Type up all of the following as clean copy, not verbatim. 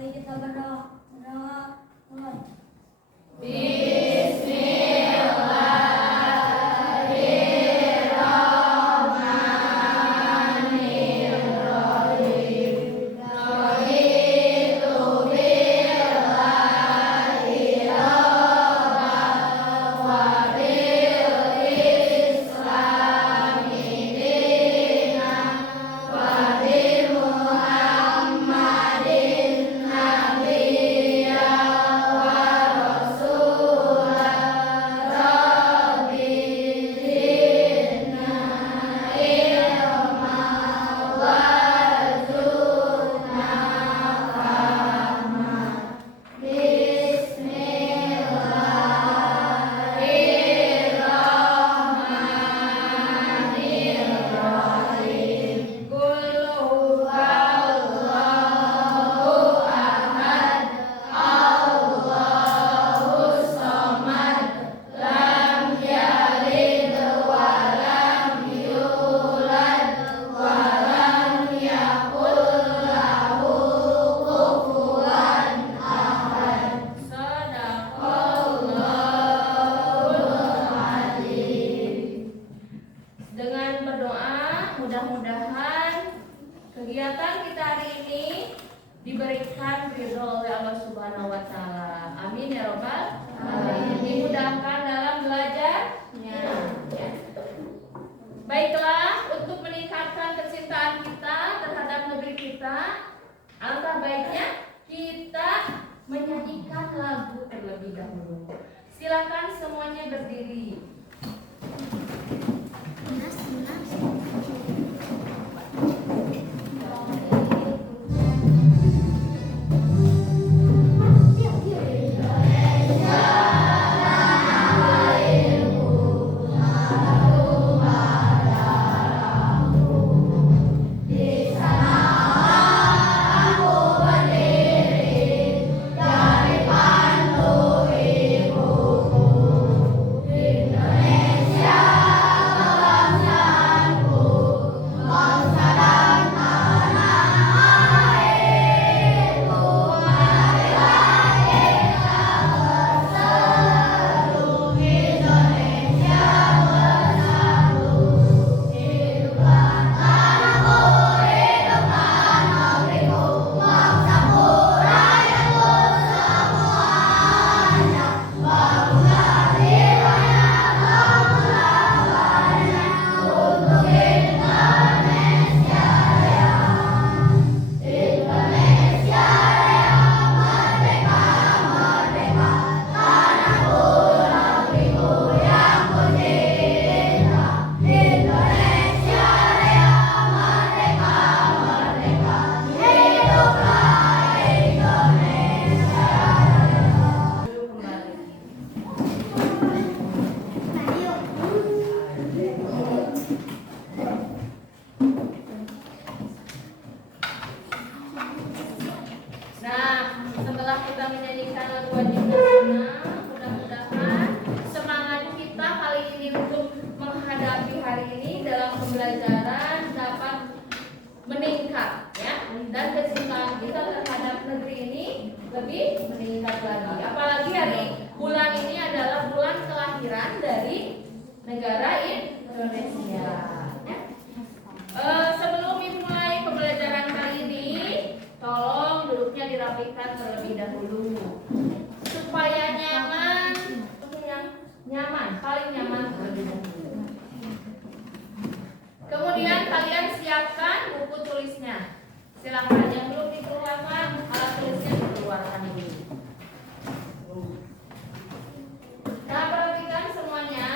Mari kita berdoa. Mulai. Mudah-mudahan kegiatan kita hari ini diberikan ridho oleh Allah Subhanahu wa taala. Amin ya robbal alamin. Dimudahkan dalam belajarnya. Ya. Baiklah, untuk meningkatkan kecintaan kita terhadap negeri kita, alangkah baiknya kita menyanyikan lagu terlebih dahulu. Silakan semuanya berdiri. Setelah kita menyanyikan lagu wajib nasional, mudah-mudahan semangat kita kali ini untuk menghadapi hari ini dalam pembelajaran dapat meningkat, ya, dan kecintaan kita terhadap negeri ini lebih meningkat lagi. Apalagi hari bulan ini adalah bulan kelahiran dari negara Indonesia. Ya. Sebelum dimulai pembelajaran kali ini, tolong duduknya dirapikan terlebih dahulu supaya nyaman, paling nyaman terlebih dahulu. Kemudian kalian siapkan buku tulisnya. Silakan, yang belum dikeluarkan alat tulisnya dikeluarkan dulu. Nah, perhatikan semuanya.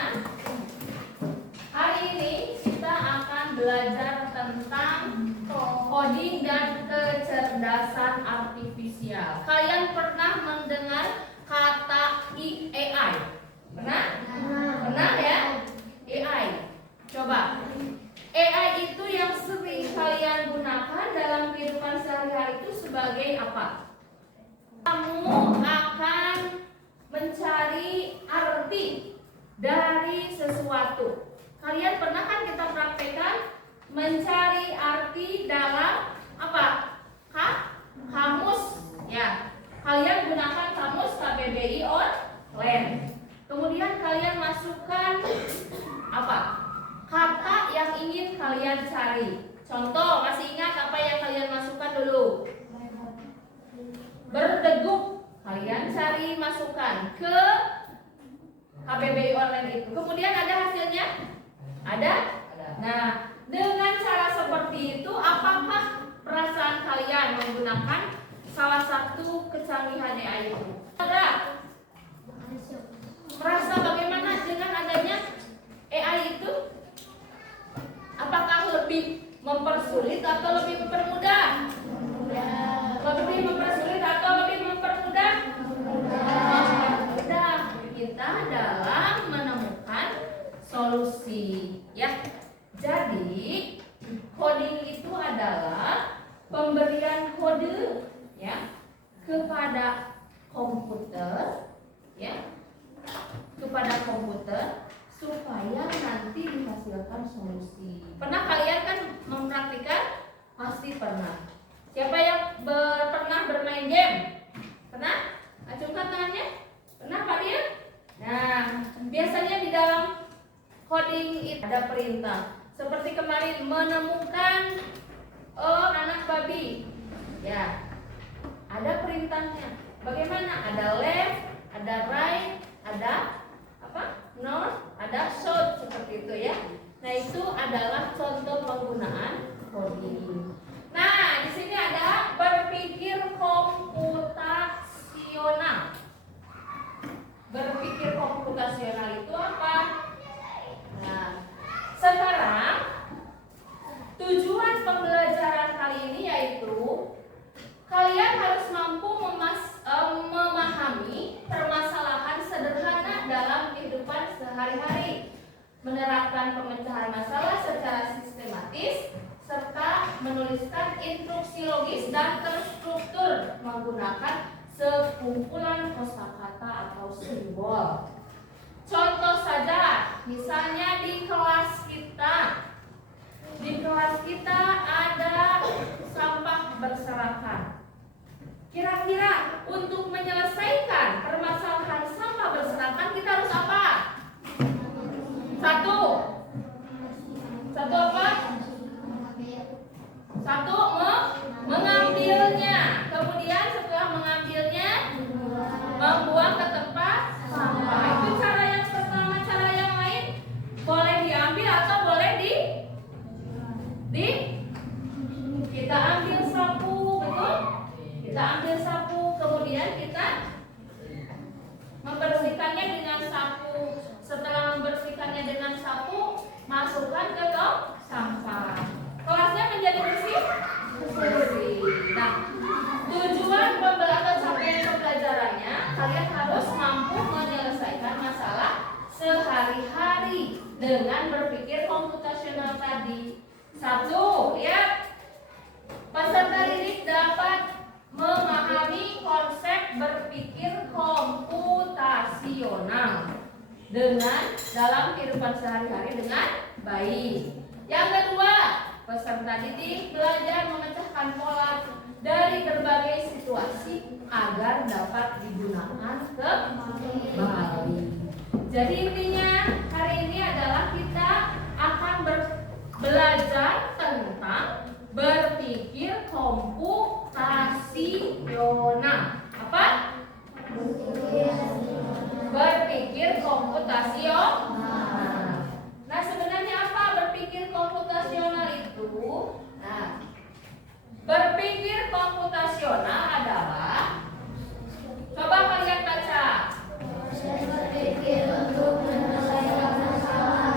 Hari ini kita akan belajar tentang coding dan kecerdasan artifisial. Kalian pernah mendengar kata AI? Pernah? Pernah ya? AI. Coba. AI itu yang sering kalian gunakan dalam kehidupan sehari-hari itu sebagai apa? Kamu akan mencari arti dari sesuatu. Kalian pernah kan kita praktekkan mencari arti dalam apa? Kamus, ya. Ceguk, kalian cari masukan ke KBBI online itu. Kemudian ada hasilnya? Ada? Nah, dengan cara seperti itu, apakah perasaan kalian menggunakan salah satu kecanggihan AI itu? Ada? Merasa bagaimana dengan adanya AI itu? Apakah lebih mempersulit atau lebih mempermudah? Lebih mempersulit atau lebih mempermudah? Mempermudah kita dalam menemukan solusi, ya. Jadi coding itu adalah pemberian kode, ya, kepada komputer, ya, kepada komputer supaya nanti dihasilkan solusi. Pernah kalian kan mempraktikkan? Pasti pernah. Siapa yang pernah bermain game? Pernah? Acungkan tangannya. Pernah kalian? Nah, biasanya di dalam coding itu ada perintah. Seperti kemarin menemukan anak babi. Ya. Ada perintahnya. Bagaimana? Ada left, ada right, ada north, ada south, seperti itu ya. Nah, itu adalah contoh penggunaan coding. Nah, di sini ada berpikir komputasional. Berpikir komputasional itu apa? Nah, sekarang tujuan pembelajaran kali ini yaitu kalian harus mampu memahami permasalahan sederhana dalam kehidupan sehari-hari, menerapkan pemecahan masalah secara sistematis, serta menuliskan instruksi logis dan terstruktur menggunakan sekumpulan kosakata atau simbol. Contoh saja, misalnya di kelas kita ada sampah berserakan. Kira-kira untuk menyelesaikan permasalahan sampah berserakan kita harus apa? Satu apa? Satu, mengambilnya. Kemudian setelah mengambilnya, membuang ke tempat sampah. Itu cara yang pertama. Cara yang lain boleh diambil atau boleh kita ambil sapu, betul? Kita ambil sapu, kemudian kita membersihkannya dengan sapu. Setelah membersihkannya dengan sapu, masukkan ke tong sampah. Kelasnya menjadi bersih? Bersih. Nah, tujuan capaian pembelajarannya, kalian harus mampu menyelesaikan masalah sehari-hari dengan berpikir komputasional tadi. Satu, lihat. Peserta didik dapat memahami konsep berpikir komputasional dalam kehidupan sehari-hari dengan baik. Yang kedua, peserta didik belajar memecahkan pola dari berbagai situasi agar dapat digunakan kembali. Jadi intinya hari ini adalah kita akan belajar tentang berpikir komputasional. Apa? Berpikir komputasional. Nah, sebenarnya apa berpikir komputasional itu? Nah, berpikir komputasional adalah, coba kalian baca. Berpikir untuk menyelesaikan masalah.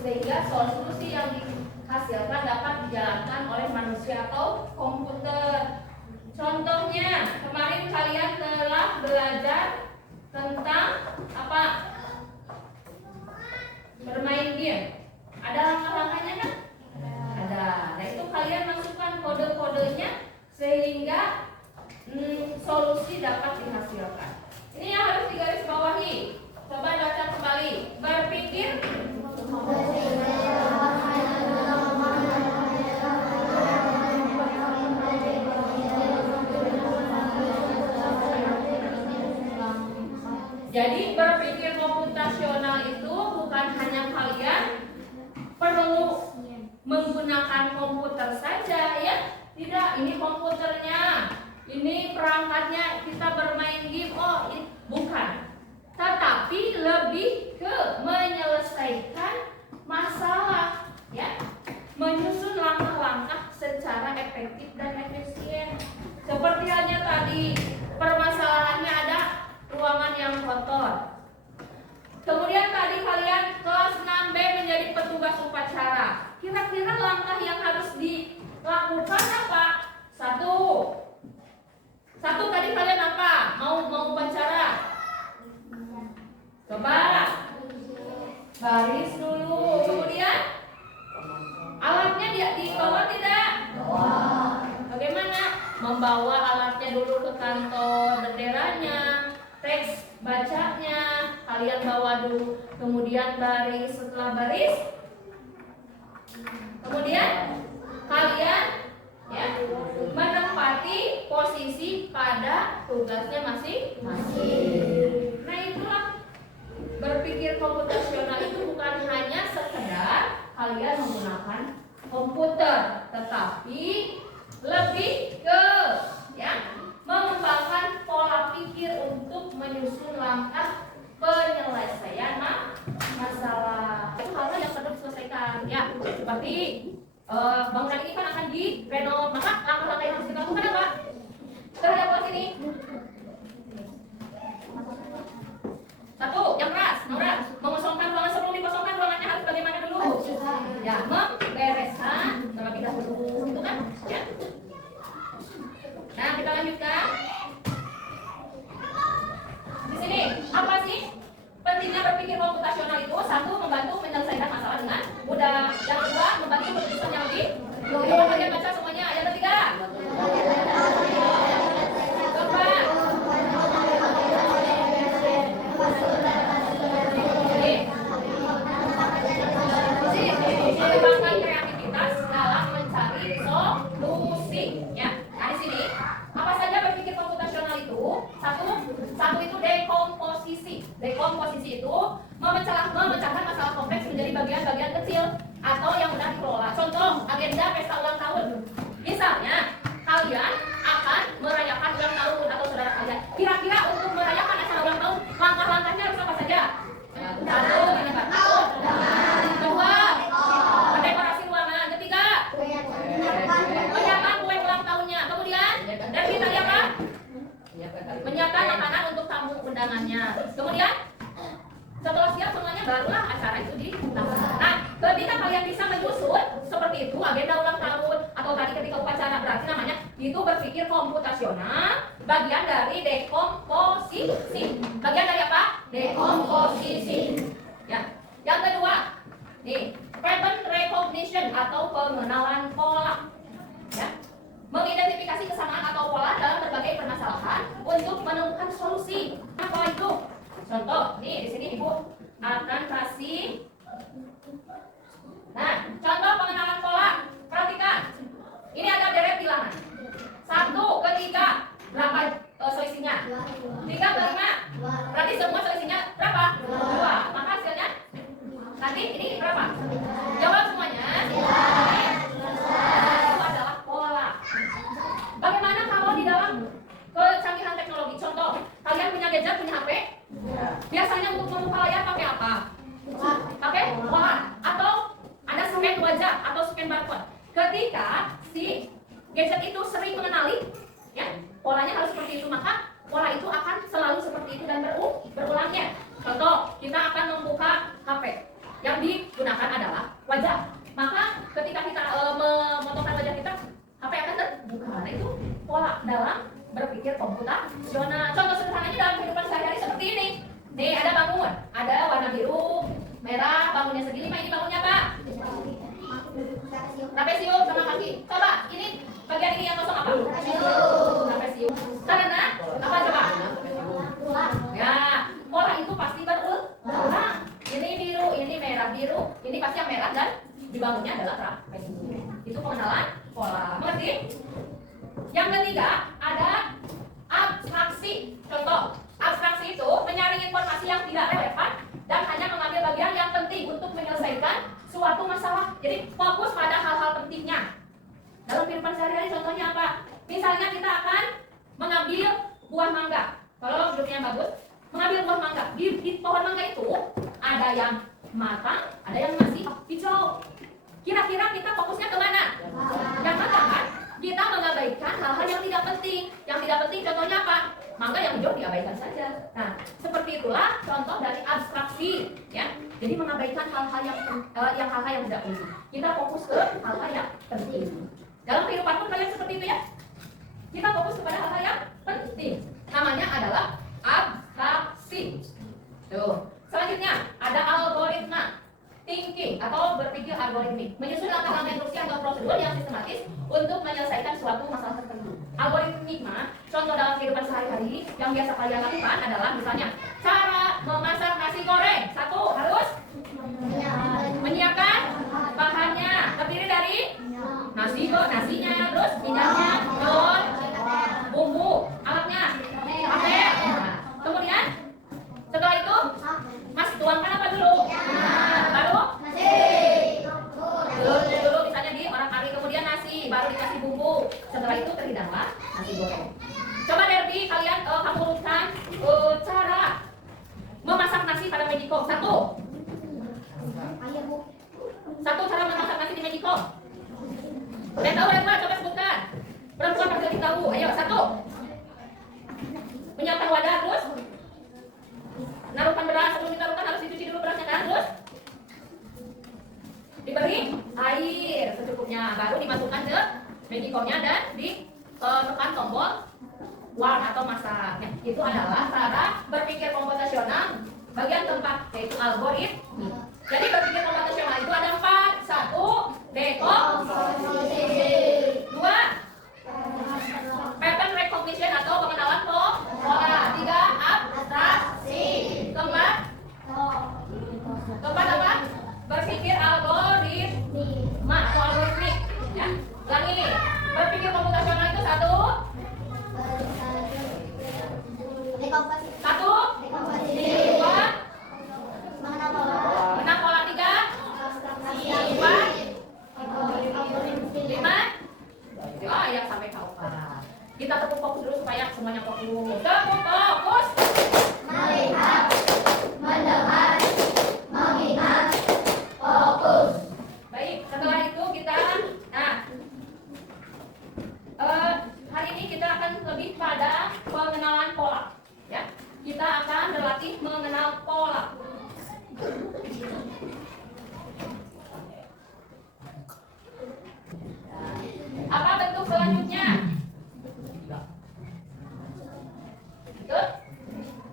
Sehingga solusi yang dihasilkan dapat dijalankan oleh manusia atau komputer. Contohnya, kemarin kalian telah belajar tentang apa? Jadi berpikir komputasional itu bukan hanya kalian perlu menggunakan komputer saja ya. Tidak, ini komputernya, ini perangkatnya, kita bermain game. Oh, ini bukan. Tetapi lebih ke menyelesaikan masalah ya. Menyusun langkah-langkah secara efektif dan efisien. Seperti halnya tadi, permasalahannya ada ruangan yang kotor. Kemudian tadi kalian kelas 6B menjadi petugas upacara. Kira-kira langkah yang harus dilakukan apa? Satu tadi kalian apa? Mau upacara? Coba baris dulu. Kemudian alatnya dibawa tidak? Bagaimana? Membawa alatnya dulu ke kantor, benderanya, teks bacanya kalian bawa dulu. Kemudian baris, setelah baris, kemudian kalian ya menempati posisi pada tugasnya masing-masing. Nah, itulah berpikir komputasional itu bukan hanya sekedar kalian menggunakan komputer, tetapi lebih ke ya mengembangkan pola pikir untuk menyusun langkah penyelesaian masalah. Itu hal yang perlu diselesaikan ya. Seperti bangunan ini kan akan direnov, maka langkah-langkah yang harus kita lakukan apa? Terhadap pos ini. Satu, yang keras, mengosongkan ruangan. Sebelum dikosongkan ruangannya harus bagaimana dulu? Ya, membereskan terlebih dahulu, itu kan? Ya. Nah, kita lanjutkan. Di sini, apa sih pentingnya berpikir komputasional itu? Satu, membantu menyelesaikan masalah dengan mudah. Yang kedua, membantu berpikir yang lebih. Coba kalian baca semuanya. Yang ketiga. Coba. Mengembangkan kreativitas dalam mencari solusi. Ya. Nah, di sini apa saja berpikir komputasional itu? Satu itu dekomposisi. Dekomposisi itu memecahkan masalah kompleks menjadi bagian-bagian kecil atau yang mudah dikelola. Contoh, agenda pesta ulang tahun. Misalnya, kalian akan merayakan ulang tahun atau saudara kalian. Kira-kira untuk merayakan acara ulang tahun, langkah-langkahnya harus apa saja? Satu, kedua, mendekorasi ruangan. Ketiga, menyiapkan kue ulang tahunnya. Kemudian, dan kita apa? Menyiapkan makanan untuk tamu undangannya. Kemudian, setelah siap semuanya, barulah acara itu dilaksanakan. Nah, ketika kalian bisa menyusun seperti itu agenda ulang tahun atau tadi ketika upacara, berarti namanya itu berpikir komputasional, bagian dari dekomposisi. Bagian dari apa? Dekomposisi. Ya. Yang kedua, nih, pattern recognition atau pengenalan pola. Ya. Mengidentifikasi kesamaan atau pola dalam berbagai permasalahan untuk menemukan solusi. Apa itu? Contoh, nih di sini Ibu akan kasih. Nah, contoh pengenalan pola. Perhatikan. Ini ada deret bilangan. 1 ke 3 berapa selisihnya? 3 ke 5. Berarti semua selisihnya berapa? 2. Maka hasilnya nanti ini berapa? Jawab semuanya. Itu adalah pola. Bagaimana kalau di dalam kecanggihan teknologi? Contoh, kalian punya gadget, punya HP. Biasanya untuk membuka layar pakai apa? Pakai pola. Atau ada scan wajah atau scan barcode. Ketika si gadget itu sering mengenali, ya, polanya harus seperti itu, maka pola itu akan selalu seperti itu dan berulangnya. Contoh, kita akan membuka HP. Yang digunakan adalah wajah. Maka ketika kita memotongkan wajah kita, HP akan terbuka. Nah, itu pola dalam berpikir komputasional. Contoh sederhananya dalam kehidupan sehari-hari seperti ini. Nih, ada bangun, ada warna biru, merah, bangunnya segi 5. Ini bangunnya apa? Trapesium sama kaki. Coba, ini bagian ini yang kosong apa? Trapesium. Karena apa coba? Ya, pola itu pasti berulang. Ini biru, ini merah biru, ini pasti yang merah dan dibangunnya adalah trapesium. Itu pengenalan pola. Mengerti? Yang ketiga ada abstraksi. Contoh, abstraksi itu menyaring informasi contohnya apa? Misalnya kita akan mengambil buah mangga. Kalau bentuknya bagus, mengambil buah mangga. Di pohon mangga itu ada yang matang, ada yang masih hijau. Kira-kira kita fokusnya kemana? Yang matang kan? Kita mengabaikan hal-hal yang tidak penting. Yang tidak penting contohnya apa? Mangga yang hijau diabaikan saja. Nah, seperti itulah contoh dari abstraksi, ya. Jadi mengabaikan hal-hal yang tidak penting. Kita fokus ke hal-hal yang penting. Dalam kehidupan pun kalian seperti itu ya. Kita fokus kepada hal-hal yang penting. Namanya adalah abstraksi. Tuh. Selanjutnya ada algoritma thinking atau berpikir algoritmik, menyusun langkah-langkah instruksi atau prosedur yang sistematis untuk menyelesaikan suatu masalah tertentu. Algoritma, contoh dalam kehidupan sehari-hari yang biasa kalian lakukan adalah misalnya cara memasak nasi goreng. Satu, harus menyiapkan bahannya, terdiri dari nasinya, terus minyaknya, terus bumbu, alatnya, papel. Nah, kemudian setelah itu Mas tuangkan apa dulu? Baru dulu misalnya di orang kari, kemudian nasi, baru dikasih bumbu. Setelah itu terhidanglah nasi goreng. Coba Derby, kalian kamu urutkan cara memasak nasi pada Magicom. Satu cara memasak nasi di Magicom. Udah tahu ya, coba sebutkan. Perempuan pasti tahu. Ayo, satu. Menyiapkan wadah, terus naruhkan beras. Sebelum ditaruhkan harus dicuci dulu berasnya kan, terus diberi air secukupnya, baru dimasukkan ke Magicomnya dan ditekan tombol warm atau masak. Ya, itu adalah cara berpikir komputasional bagian keempat, yaitu algoritma. Jadi berpikir komputasional itu ada 4. 1. Dekomposisi. 2. Pattern recognition atau pengenalan pola. 3. Abstraksi. Keempat apa? Berpikir algoritma atau algoritmik. Ya, ulangi. Berpikir komputasional itu 1. Dekomposisi. 2. Mengenal pola. 3. 4. 5. Oh, yang sampai keempat. Kita tepuk fokus dulu supaya semuanya fokus. Tepuk fokus. Melihat, mendengar, mengingat, fokus. Baik, setelah itu kita hari ini kita akan lebih pada pengenalan pola. Ya, kita akan berlatih mengenal pola. Apa bentuk selanjutnya? Betul?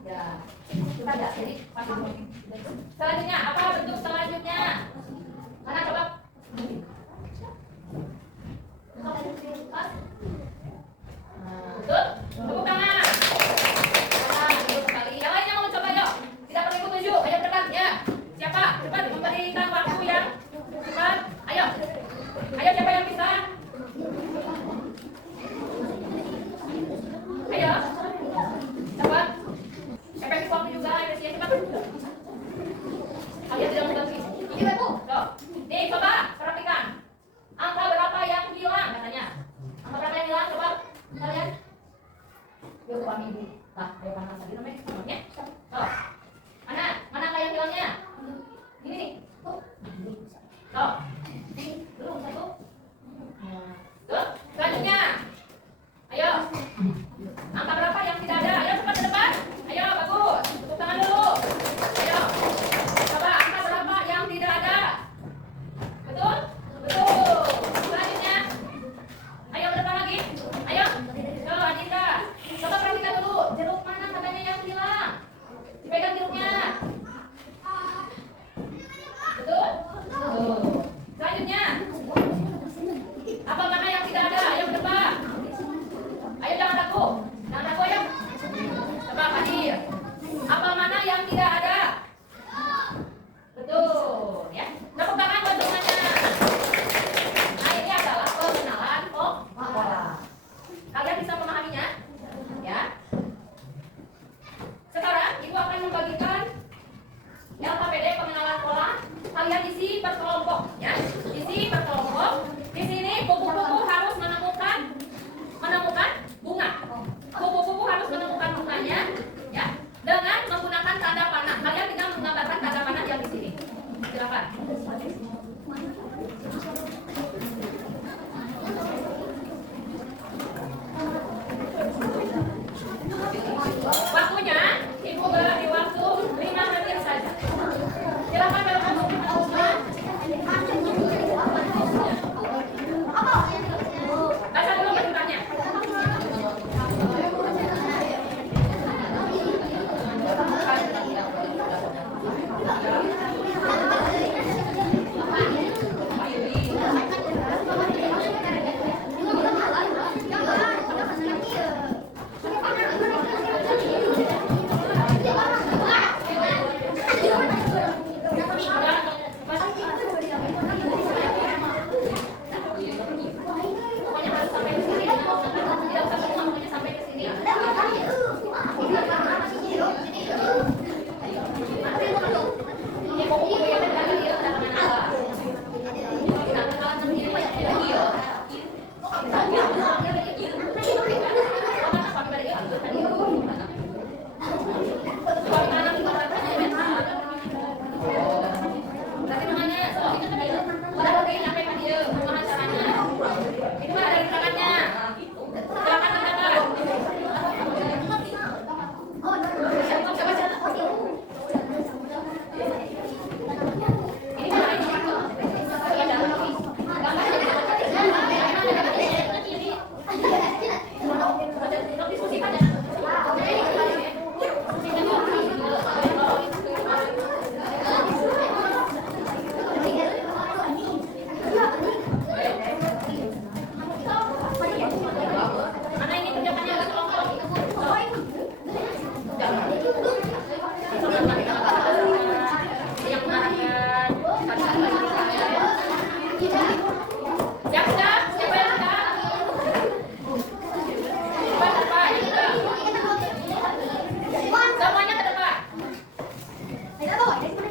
Ya, kita ada. Jadi selanjutnya apa bentuk selanjutnya? Mana coba? Betul? Tepuk tangan. Betul sekali. Yang lainnya mau coba yuk. Tidak perlu ikut tunjuk. Ayo cepat ya. Siapa? Cepat memberikan waktu yang cepat. Ayo. Ayo siapa yang bisa? Ayo. Cepat. Efektif waktu juga. Efisiensi cepat. Kalian tidak membagi. Ini baru. Tuh. Nih coba perhatikan. Angka berapa yang hilang katanya? Angka berapa yang hilang? Coba kalian. Yuk coba ibu. Nah, ayo panas tadi namanya. Namanya. Tuh. Mana angka yang hilangnya? Ini nih. Tuh. Tuh. Belum satu. Tuh. Selanjutnya. Ayo. Angka berapa yang tidak ada? Ayo cepat ke depan. Ayo bagus. Tepuk tangan dulu. Ayo. Coba angka berapa yang tidak ada? Betul? Betul. Selanjutnya. Ayo ke depan lagi. Ayo. Coba Adinda. Coba perhatikan dulu. Jeruk mana katanya yang hilang? Dipegang jeruknya. Betul? Betul. Selanjutnya. Apa mana yang tidak ada? Ayo ke depan. Ayo jangan takut. Jangan takut ayo. Coba hadir. Apa mana yang tidak ada? Betul, ya. Tepuk tangan buat semuanya. Nah, ini adalah pengenalan pola. Kalian bisa memahaminya? Ya. Sekarang Ibu akan membagikan LKPD pengenalan pola. Kalian isi per kelompok, ya. Isi per kelompok. Di sini buku-buku harus menemukan Waktunya, Ibu bagi waktu 5 menit saja. Silakan melakukan baca dulu pertanyaannya. Pokoknya harus sampai ke sini. Tidak usah semuanya sampai ke sini. Mana ini tunjukkannya ke kelompok? Yang mengarahkan. Yang sudah? Siapa yang sudah? Depan, depan, sudah. Semuanya ke depan. Ayo, semuanya ke depan.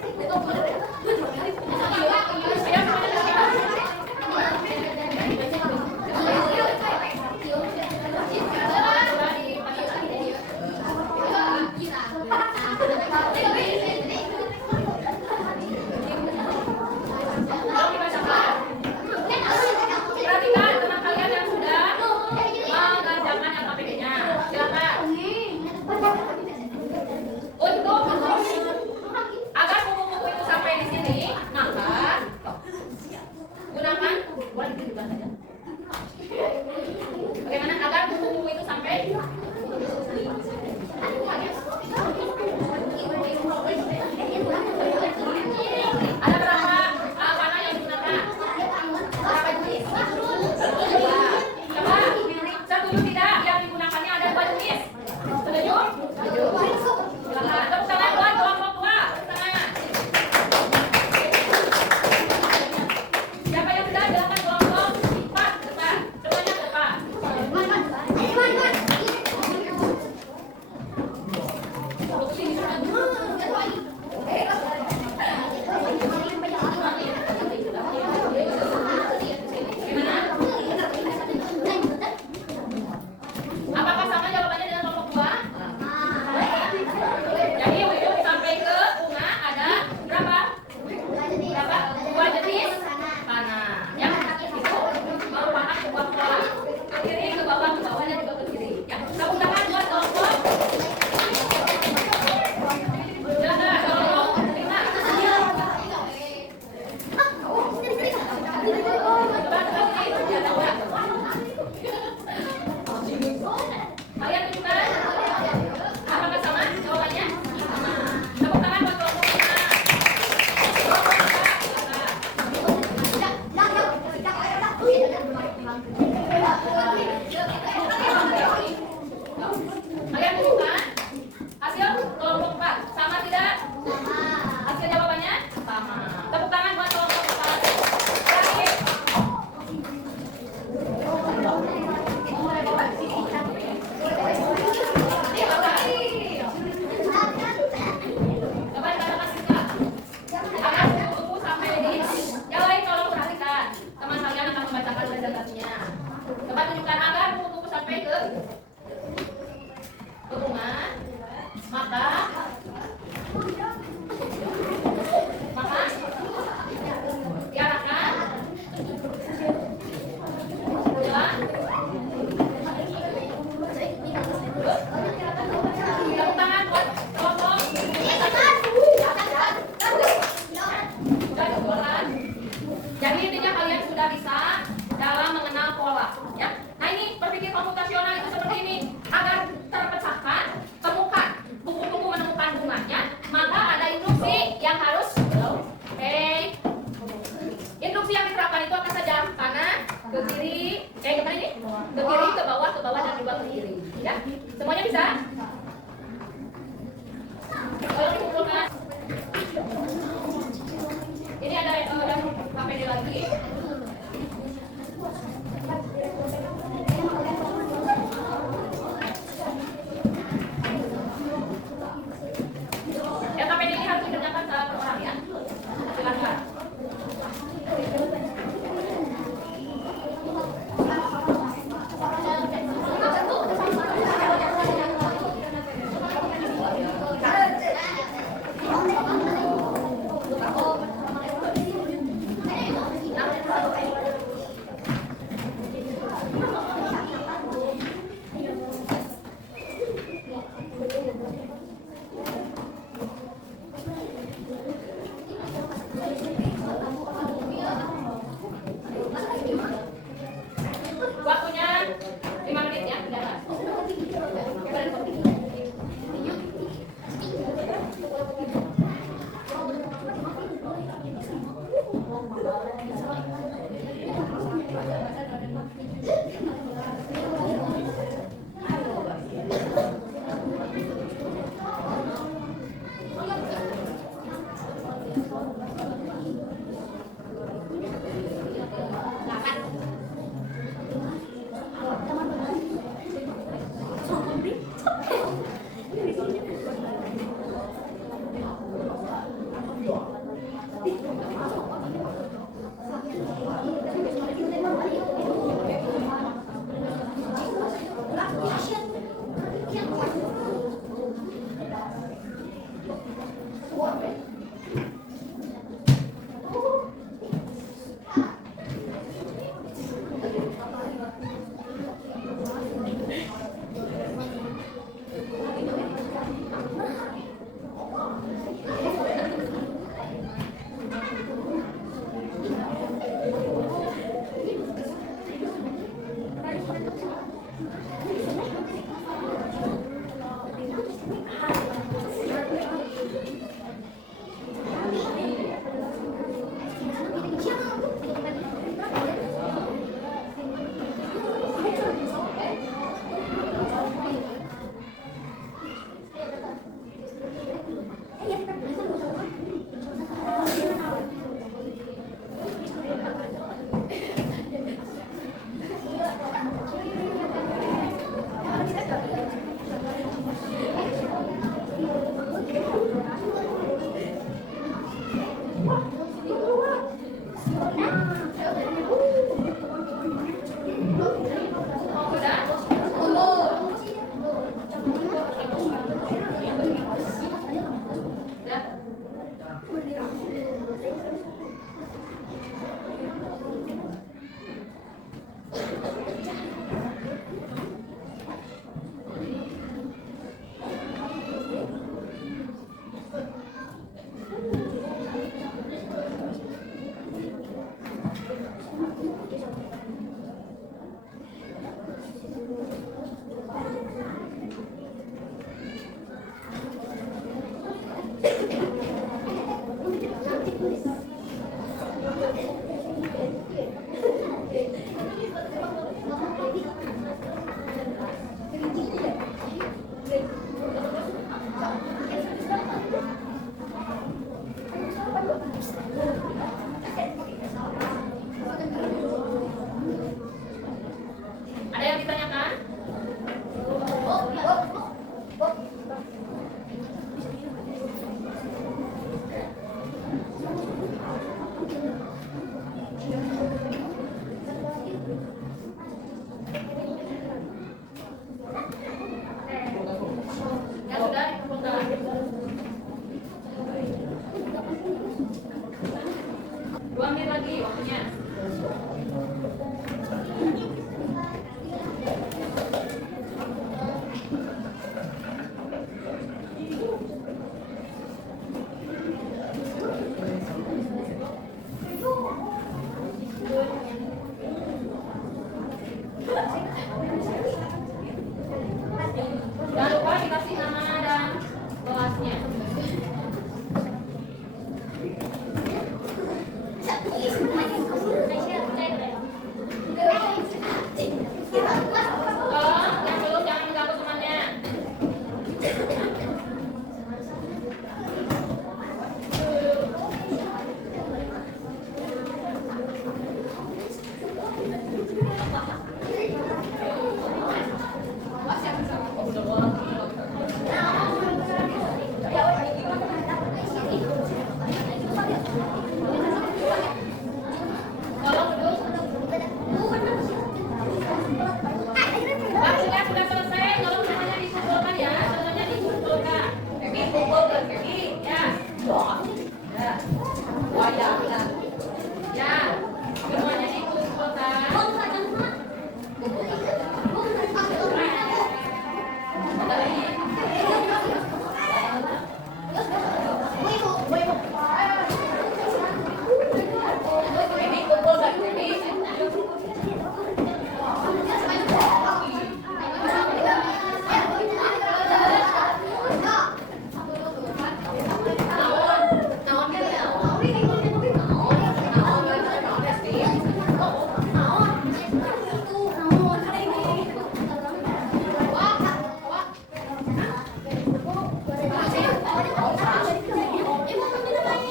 Perhatikan teman kalian yang sudah mengerjakan LKPD-nya. Silakan. Untuk agar buku-buku itu sampai di sini, maka gunakan bagaimana agar buku-buku itu sampai. Ada berapa warna yang digunakan? Berapa jenis? Coba, setuju tidak yang digunakannya ada 2 jenis? Setuju? Silakan. Tepuk tangan buat kelompok 2. Tepuk tangan. Siapa yang sudah? Silakan kelompok 4 depan. Semuanya ke depan. Apakah sama jawabannya dengan kelompok 2? Jadi itu sampai ke bunga ada berapa? Berapa? 2 jenis tanah. Yang itu merupakan sebuah pola. Ke kiri, ke bawah, ke bawah, dan juga ke kiri. Ya, tepuk tangan buat kelompok. Silakan, kelompok 5. Kalian tunjukkan. Apakah sama jawabannya? Tepuk tangan buat kelompok 5. Kelompok 4. Kalian tunjukkan hasil kelompok 4. Sama tidak? Hasil jawabannya? Sama. Tepuk tangan buat kelompok 4. Terakhir. Coba Ke kiri, ke bawah, dan juga ke kiri. Ya, semuanya bisa? Kalau dikumpulkan, ini ada KPD lagi. KPD ini harus dikerjakan per orang ya. Silakan.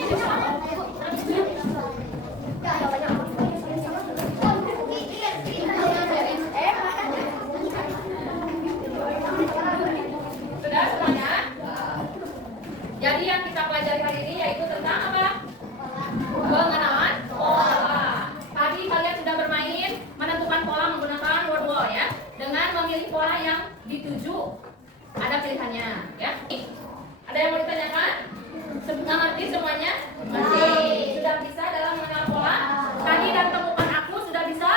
Sudah semuanya? Jadi yang kita pelajari hari ini yaitu tentang apa? Pengenalan pola. Tadi kalian sudah bermain menentukan pola menggunakan word wall ya, dengan memilih pola yang dituju. Ada pilihannya ya. Ada yang mau ditanyakan? Ngerti semuanya? Masih? Sudah bisa dalam mengenal pola? Tadi dan temukan aku sudah bisa?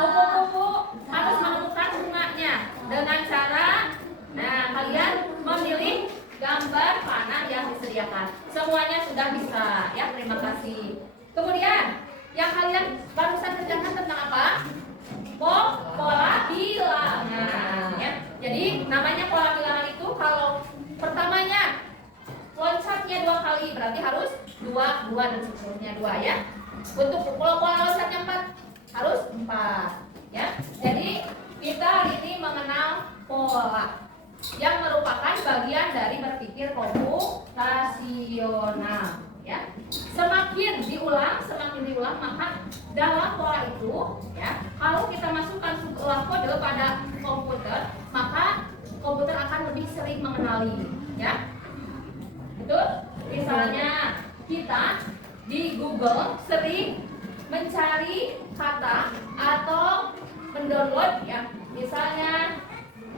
Kupu-kupu harus menemukan bunganya dengan cara kalian memilih gambar panah yang disediakan. Semuanya sudah bisa ya, terima kasih. Kemudian yang kalian barusan kerjakan tentang apa? Pola bilangan ya. Jadi namanya pola bilangan itu kalau pertamanya loncatnya 2 kali berarti harus 2 dan seterusnya 2 ya. Untuk pola loncatnya 4 harus 4 ya. Jadi kita hari ini mengenal pola yang merupakan bagian dari berpikir komputasional ya. Semakin diulang maka dalam pola itu ya, kalau kita masukkan sebuah kode pada komputer, maka komputer akan lebih sering mengenali ya. Betul? Misalnya kita di Google sering mencari kata atau mendownload ya, misalnya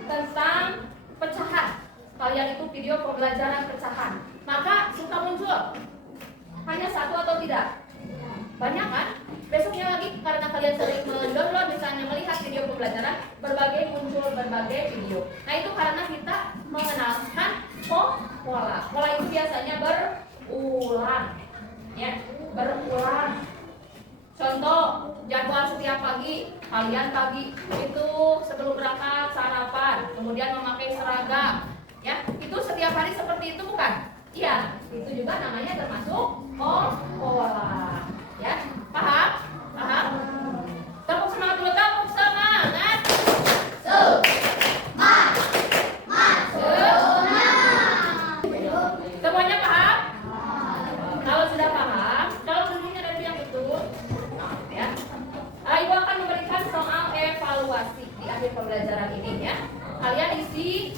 tentang pecahan. Kalian itu video pembelajaran pecahan, maka suka muncul hanya 1 atau tidak? Banyak kan? Besoknya lagi karena kalian sering mendownload misalnya melihat video pembelajaran, muncul berbagai video. Nah itu karena kita mengenalkan pola. Pola itu biasanya berulang ya, berulang. Contoh, jadwal setiap pagi, kalian pagi itu sebelum berangkat sarapan, kemudian memakai seragam ya, itu setiap hari seperti itu bukan? Iya, itu juga namanya termasuk pola ya. Paham? Paham? Tepuk semangat dulu, tepuk semangat. Semuanya paham? Kalau sudah paham, kalau sebelumnya ada yang betul ya, Ibu akan memberikan soal evaluasi di akhir pembelajaran ini ya. Kalian isi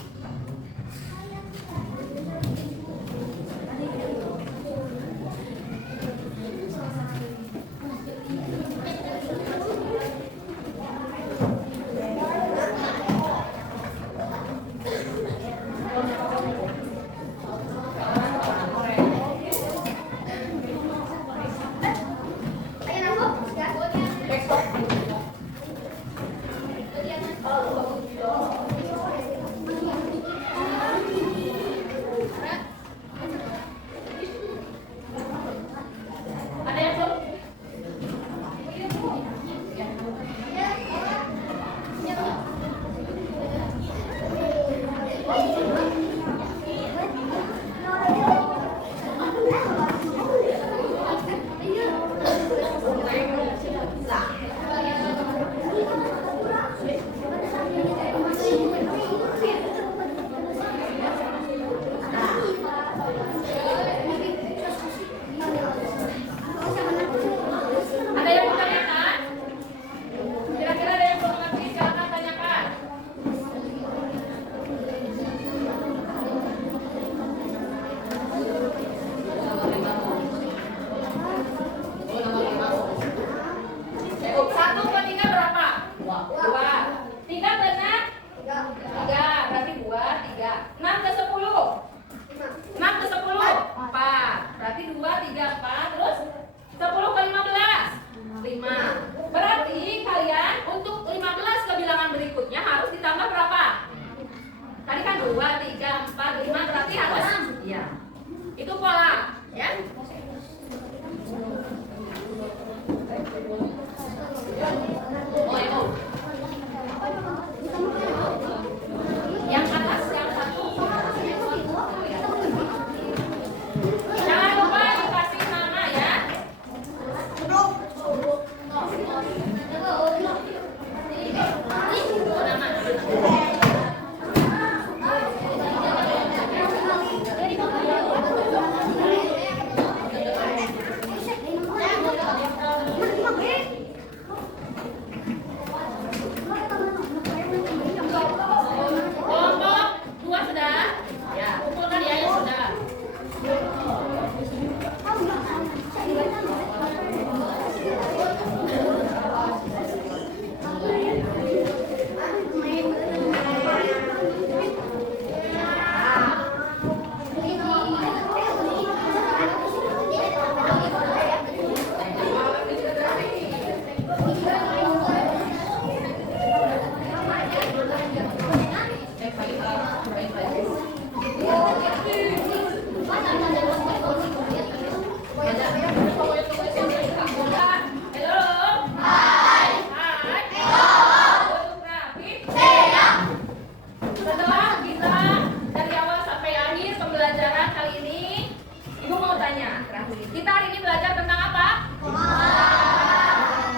terakhir. Kita hari ini belajar tentang apa?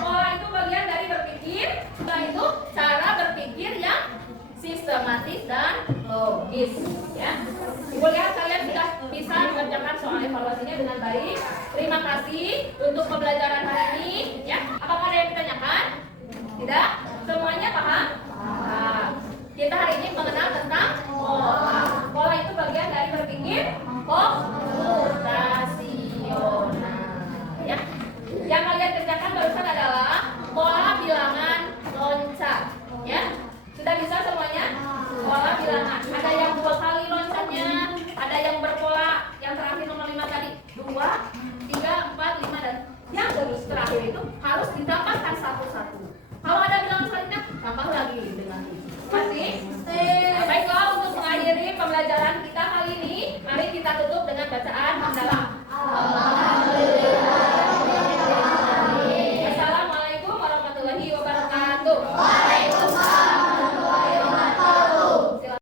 Pola itu bagian dari berpikir. Pola itu cara berpikir yang sistematis dan logis. Ya. Ibu lihat kalian sudah bisa mengerjakan soal evaluasinya dengan baik. Terima kasih untuk pembelajaran hari ini. Ya. Apakah ada yang ditanyakan? Tidak? Semuanya paham? Paham. Kita hari ini mengenal